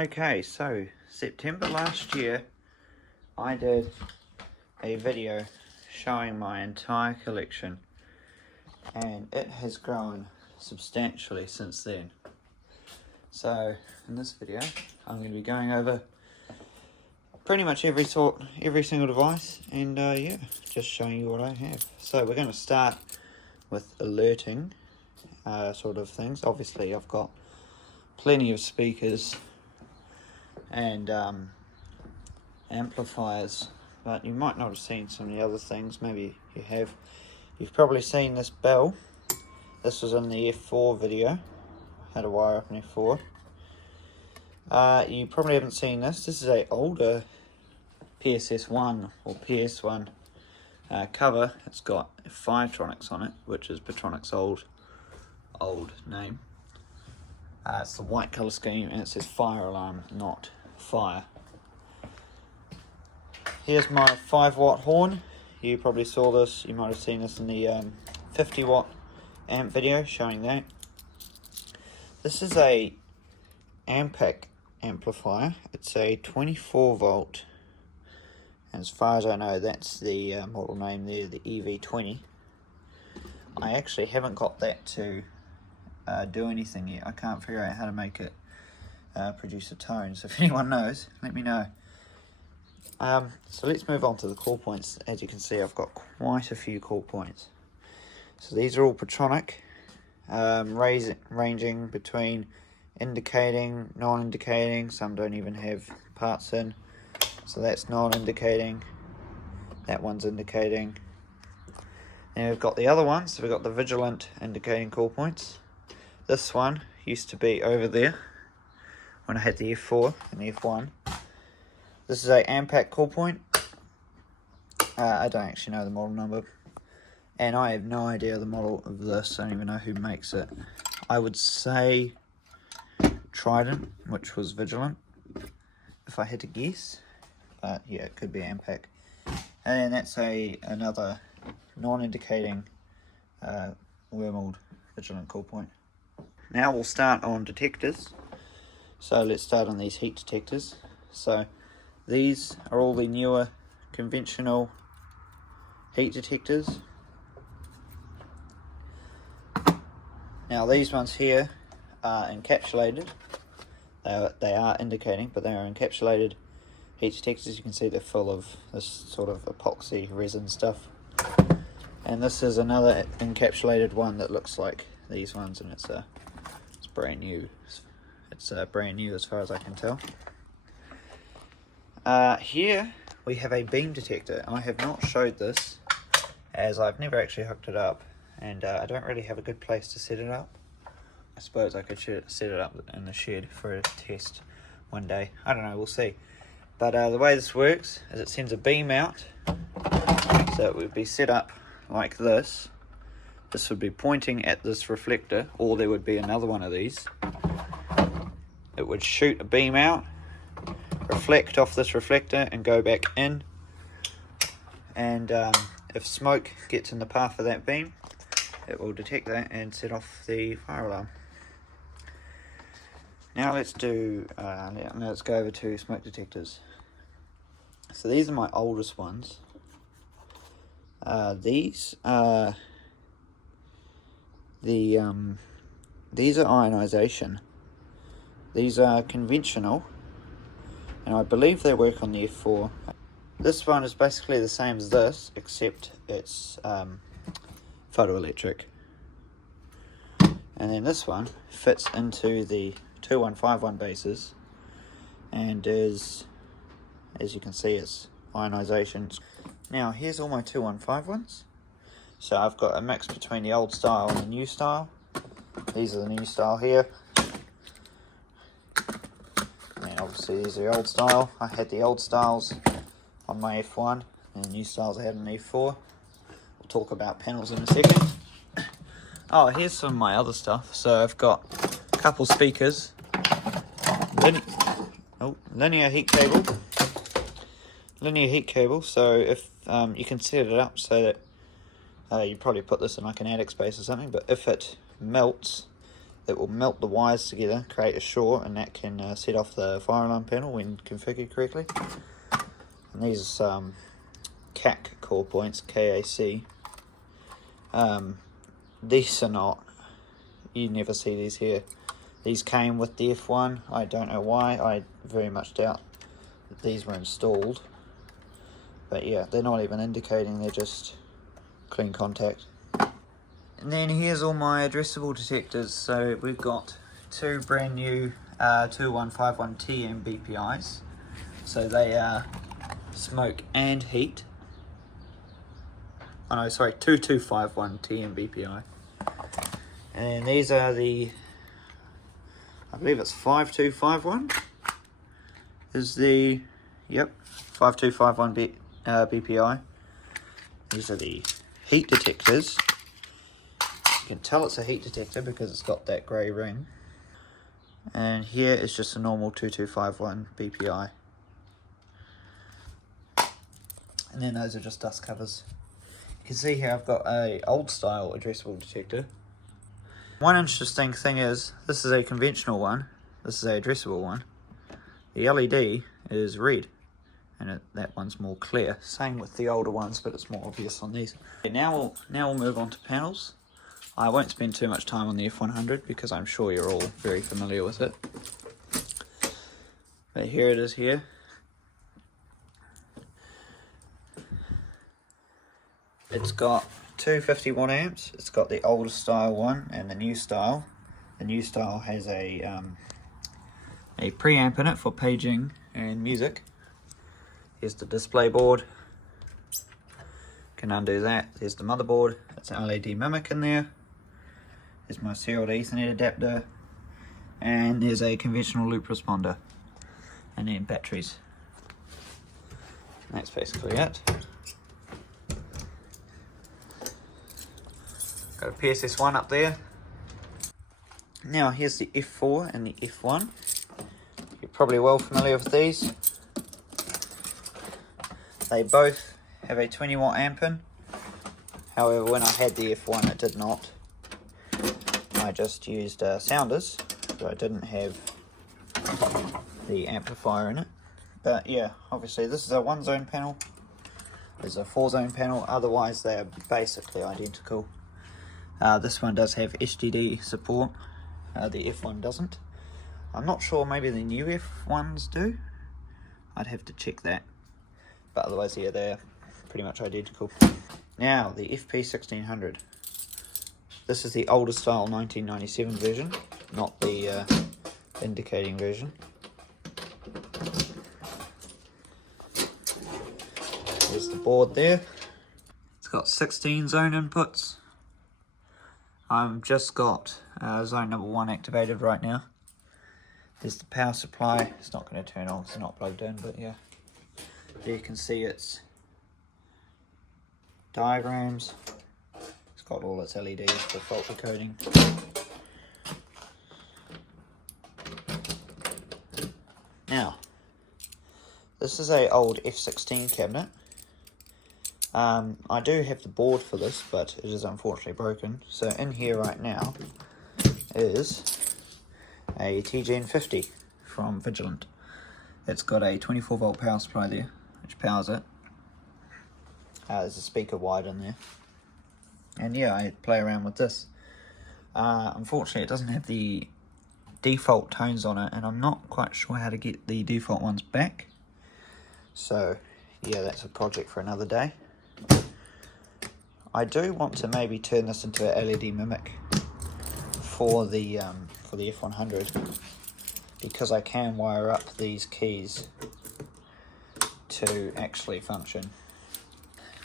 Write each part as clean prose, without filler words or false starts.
Okay, so September last year I did a video showing my entire collection, and it has grown substantially since then. So in this video I'm going to be going over pretty much every single device, and yeah, just showing you what I have. So we're going to start with alerting sort of things. Obviously I've got plenty of speakers and amplifiers, but you might not have seen some of the other things. Maybe you have. You've probably seen this bell. This was in the F4 video, how to wire up an F4. You probably haven't seen this. This is a older PSS1 or PS1 cover. It's got Firetronics on it, which is Petronix's old name. It's the white colour scheme, and it says fire alarm, not fire. Here's my 5-watt horn. You probably saw this, you might have seen this in the 50-watt amp video showing that. This is a Ampac amplifier. It's a 24-volt, and as far as I know that's the model name there, the EV20. I actually haven't got that to do anything yet. I can't figure out how to make it produce a tone, so if anyone knows, let me know. So let's move on to the call points. As you can see, I've got quite a few call points. So these are all Petronic, ranging between indicating, non-indicating. Some don't even have parts in, so that's non-indicating. That one's indicating. And we've got the other ones. So we've got the vigilant indicating call points. This one used to be over there when I had the F4 and the F1. This is a Ampac call point. I don't actually know the model number, and I have no idea the model of this. I don't even know who makes it. I would say Trident, which was Vigilant, if I had to guess. But yeah, it could be Ampac. And that's another non-indicating wormled Vigilant call point. Now we'll start on detectors. So let's start on these heat detectors. So these are all the newer conventional heat detectors. Now these ones here are encapsulated. They are indicating, but they are encapsulated heat detectors. You can see they're full of this sort of epoxy resin stuff. And this is another encapsulated one that looks like these ones, and it's brand new. It's brand new as far as I can tell. Here we have a beam detector. I have not showed this as I've never actually hooked it up, and I don't really have a good place to set it up. I suppose I could set it up in the shed for a test one day. I don't know, we'll see. But the way this works is it sends a beam out, so it would be set up like this. This would be pointing at this reflector, or there would be another one of these. It would shoot a beam out, reflect off this reflector and go back in, and if smoke gets in the path of that beam, it will detect that and set off the fire alarm. Now let's go over to smoke detectors. So these are my oldest ones. These are ionization. These are conventional, and I believe they work on the F4. This one is basically the same as this, except it's photoelectric. And then this one fits into the 2151 bases, and is, as you can see, it's ionization. Now here's all my 2151s. So I've got a mix between the old style and the new style. These are the new style here. And obviously these are the old style. I had the old styles on my F1, and the new styles I had on the F4. We'll talk about panels in a second. Oh, here's some of my other stuff. So I've got a couple speakers, linear heat cable. So if you can set it up so that you probably put this in like an attic space or something, but if it melts, that will melt the wires together, create a short, and that can set off the fire alarm panel when configured correctly. And these CAC core points, KAC. These are not, you never see these here. These came with the F1. I don't know why. I very much doubt that these were installed. But yeah, they're not even indicating, they're just clean contact. And then here's all my addressable detectors. So we've got two brand new 2151 TM BPIs. So they are smoke and heat. Oh no, sorry, 2251 TM BPI. And these are the, I believe it's 5251 is the, yep, 5251 BPI. These are the heat detectors. You can tell it's a heat detector because it's got that grey ring. And here is just a normal 2251 BPI. And then those are just dust covers. You can see here I've got a old style addressable detector. One interesting thing is, this is a conventional one, this is a addressable one. The LED is red, and that one's more clear. Same with the older ones, but it's more obvious on these. Okay, now we'll move on to panels. I won't spend too much time on the F100 because I'm sure you're all very familiar with it. But here it is here. It's got two 50-watt amps. It's got the older style one and the new style. The new style has a preamp in it for paging and music. Here's the display board. Can undo that. There's the motherboard. It's an LED mimic in there. There's my serial to Ethernet adapter. And there's a conventional loop responder. And then batteries. And that's basically it. Got a PSS1 up there. Now here's the F4 and the F1. You're probably well familiar with these. They both have a 20-watt amp in. However, when I had the F1 it did not. I just used sounders, so I didn't have the amplifier in it. But yeah, obviously this is a 1-zone panel. There's a 4-zone panel, otherwise they are basically identical. This one does have HDD support, the F1 doesn't. I'm not sure, maybe the new F1s do. I'd have to check that. But otherwise, yeah, they're pretty much identical. Now, the FP1600. This is the older style 1997 version, not the indicating version. There's the board there. It's got 16 zone inputs. I've just got zone number 1 activated right now. There's the power supply. It's not going to turn on, it's not plugged in, but yeah. There you can see its diagrams. It's got all its LEDs for fault decoding. Now, this is a old F16 cabinet. I do have the board for this, but it is unfortunately broken. So in here right now is a TGN50 from Vigilant. It's got a 24-volt power supply there, which powers it. There's a speaker wide in there. And yeah, I play around with this. Unfortunately, it doesn't have the default tones on it, and I'm not quite sure how to get the default ones back. So yeah, that's a project for another day. I do want to maybe turn this into a LED mimic for the F100, because I can wire up these keys to actually function.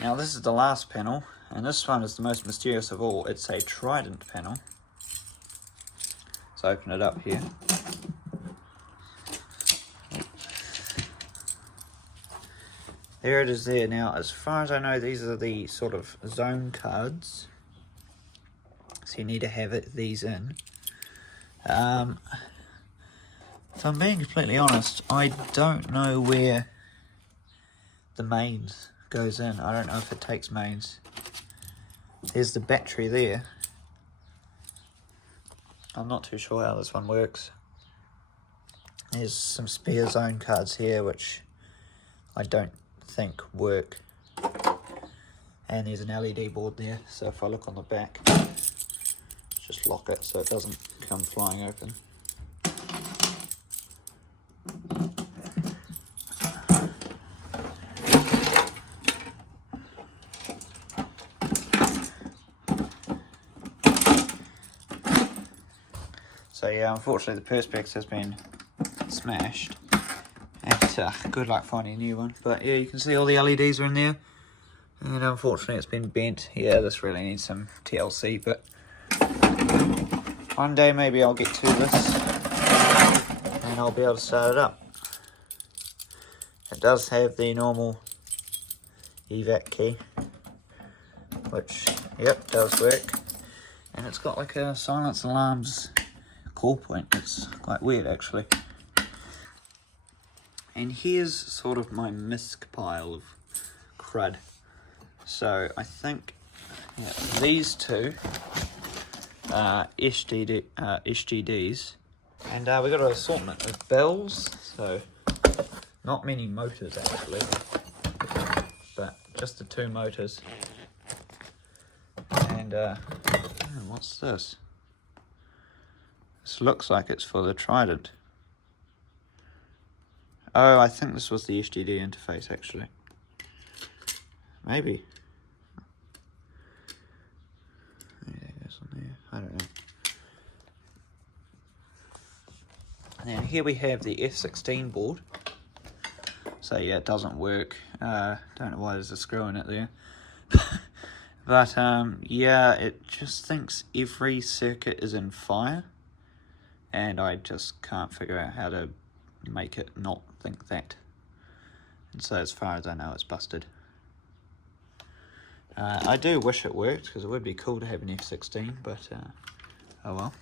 Now this is the last panel, and this one is the most mysterious of all. It's a Trident panel. Let's open it up here. There it is there. Now, as far as I know, these are the sort of zone cards. So you need to have these in. If I'm being completely honest, I don't know where the mains goes in. I don't know if it takes mains. There's the battery there. I'm not too sure how this one works. There's some spare zone cards here which I don't think work. And there's an LED board there, so if I look on the back, just lock it so it doesn't come flying open. So yeah, unfortunately the Perspex has been smashed, and good luck finding a new one. But yeah, you can see all the LEDs are in there, and unfortunately it's been bent. Yeah, this really needs some TLC, but one day maybe I'll get to this and I'll be able to start it up. It does have the normal evac key, which, yep, does work. And it's got like a silence alarms call point. It's quite weird actually. And here's sort of my misc pile of crud. So I think these two are SGDs, and we got an assortment of bells, so not many motors actually, but just the 2 motors. And what's this? This looks like it's for the Trident. Oh, I think this was the SGD interface actually. Maybe. Maybe that goes on there. I don't know. And then here we have the F16 board. So yeah, it doesn't work. Don't know why there's a screw in it there. But yeah, it just thinks every circuit is in fire, and I just can't figure out how to make it not think that. And so as far as I know, it's busted. I do wish it worked, because it would be cool to have an F16, but oh well.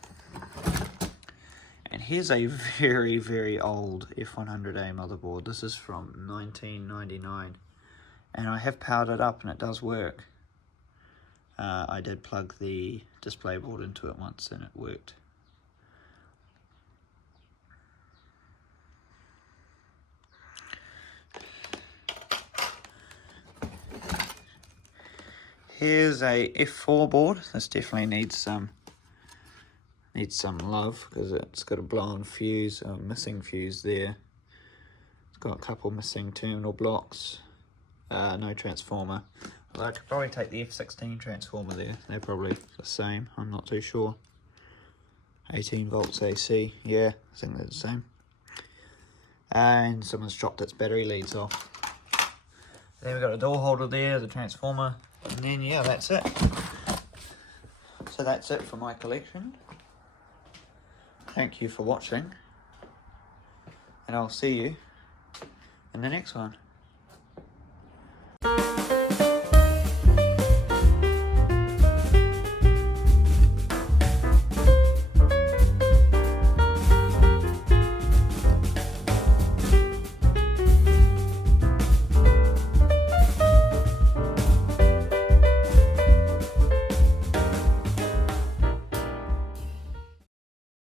And here's a very, very old F100A motherboard. This is from 1999, and I have powered it up and it does work. I did plug the display board into it once and it worked. Here's a F4 board. This definitely needs some love, because it's got a blown fuse, a missing fuse there. It's got a couple missing terminal blocks, no transformer. Although I could probably take the F16 transformer there. They're probably the same, I'm not too sure. 18 volts AC, yeah, I think they're the same. And someone's chopped its battery leads off. Then we've got a door holder there, the transformer, and then yeah, that's it. So that's it for my collection. Thank you for watching, and I'll see you in the next one.